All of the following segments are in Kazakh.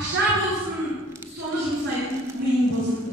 ақша болсын, соны жұмсайтын миың болсын.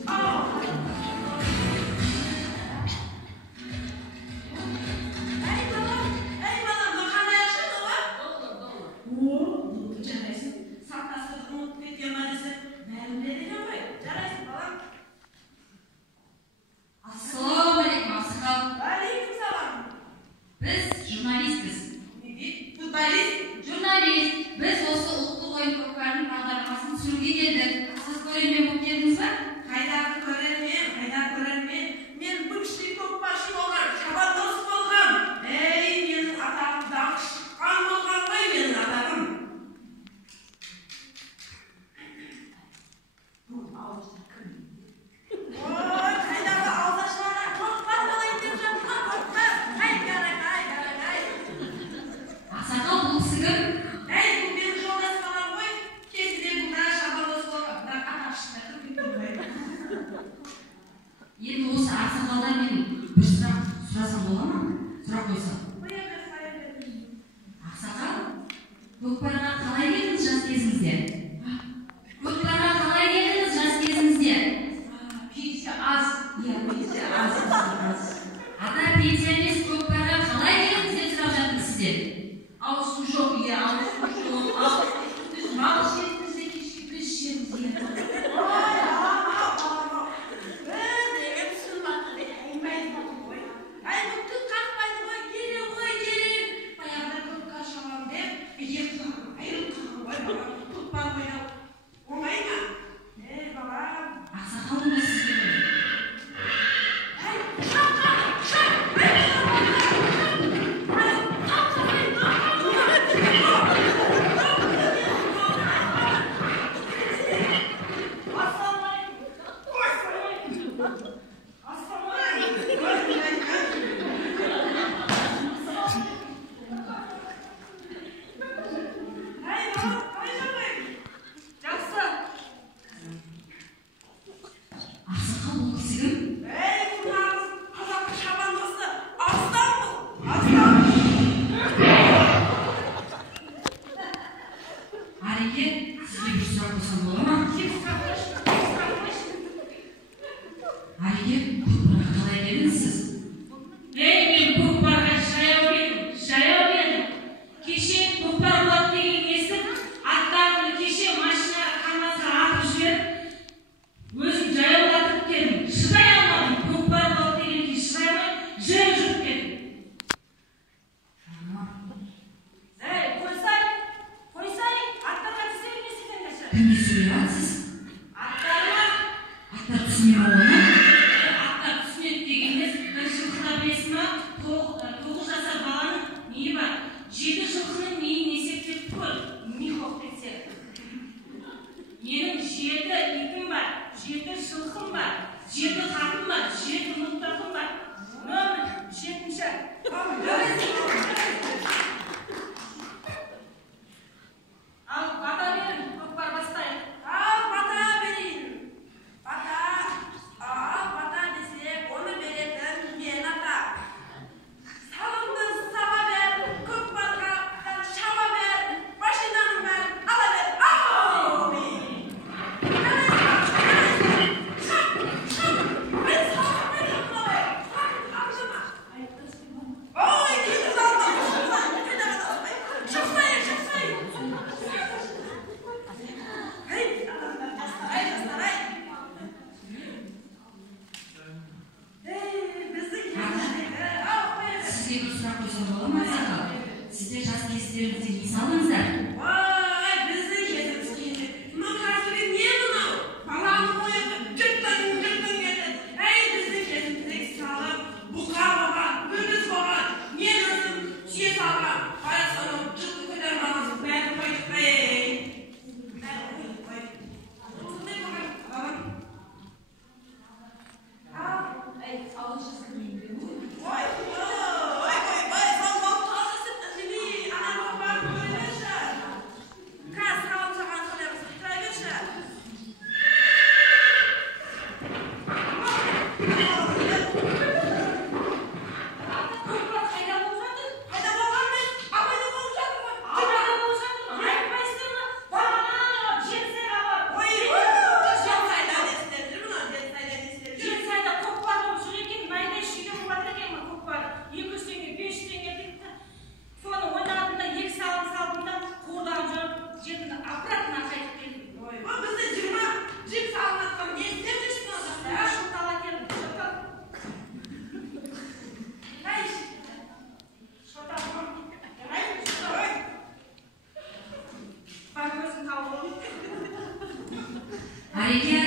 Ареке.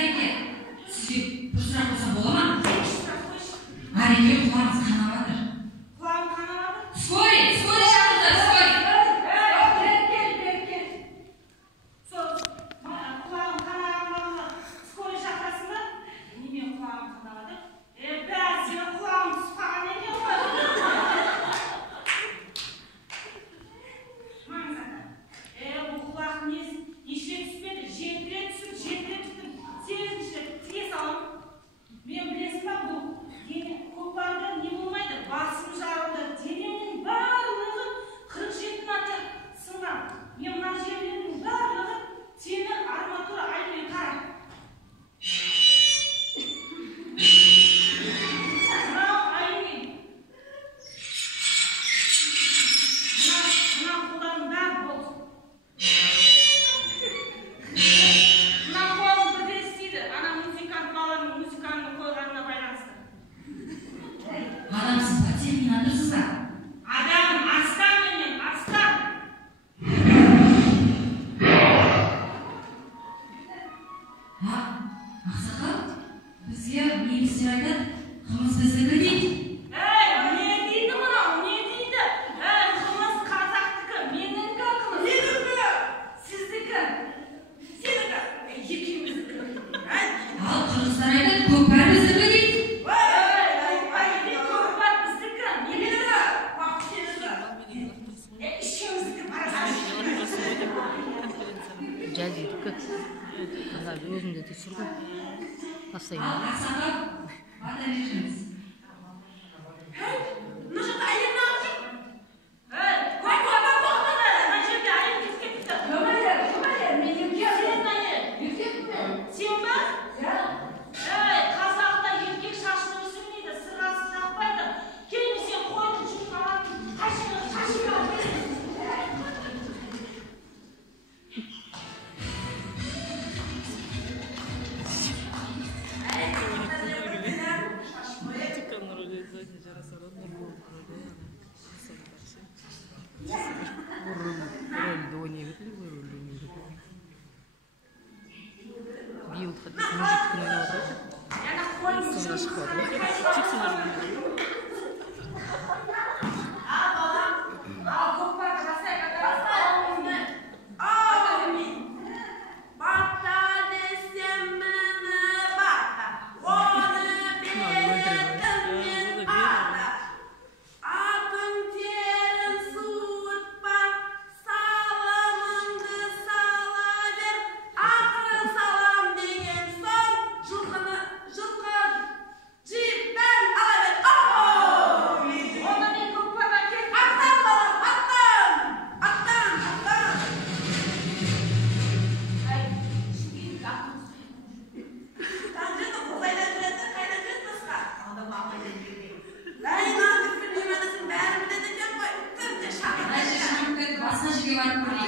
Сізге бір сұрақ болса бола ма? Ареке құлағыңыз қанаватыр. Құлағым қанаватыр? Скорый шақырыңыздар, скорый. Кел. Сол құлағым қанаватыр. Скорый шақырасыңдар? Немен құлағым қанаватыр? Бәрі сенің құлағың түсіп қалған екен ғой. Бұл құлақ неше түспеді? Жетіре түсіп, сегізінші тіге салам. Мен білесің ба, бұл көкпарда не болмайды? Басым жарылды. Денемнің барлығы 47 нақты сынған. Мен мына жерлердің барлығы темір арматура аймен қара. Мынау аймен. Мына қолдарым бәрі болды. Мына қолым бірде істейді. Ана музыкант баланың музыканы қойғанына байланысты. Адамсыз ба? Сен мен адырсыз ба? Адам астан мен астан. Ақсақал, бізге немістер айтады, қымыз біздікі дейді. Не дейді мынау? Не дейді? Қымыз қазақтікі, менікі қымыз. Менікі, сіздікі, сенікі, екеуміздікі. Ал қырғыздар айтады, көкпар біздікі дейді. Көкпар біздікі, менікі, үшеуміздікі Жадидікі. Өзінде де сұр ғой. Постоянно. Ал ақсақал, бата режиміз. Мына жақта әйел не алып жүр? Мына жерде әйел кетіпті. Сен ба? Қазақта еркек шашын өсірмейді, сырғасын тақпайды. Келме сен қойдың жүгін алатын, шашын алып береді. Рөлді ойнайды, рөлді ойнайды. Биыл музыка күні отыр. Қызға шықпады ғой. Басқа жерге барып көрейік.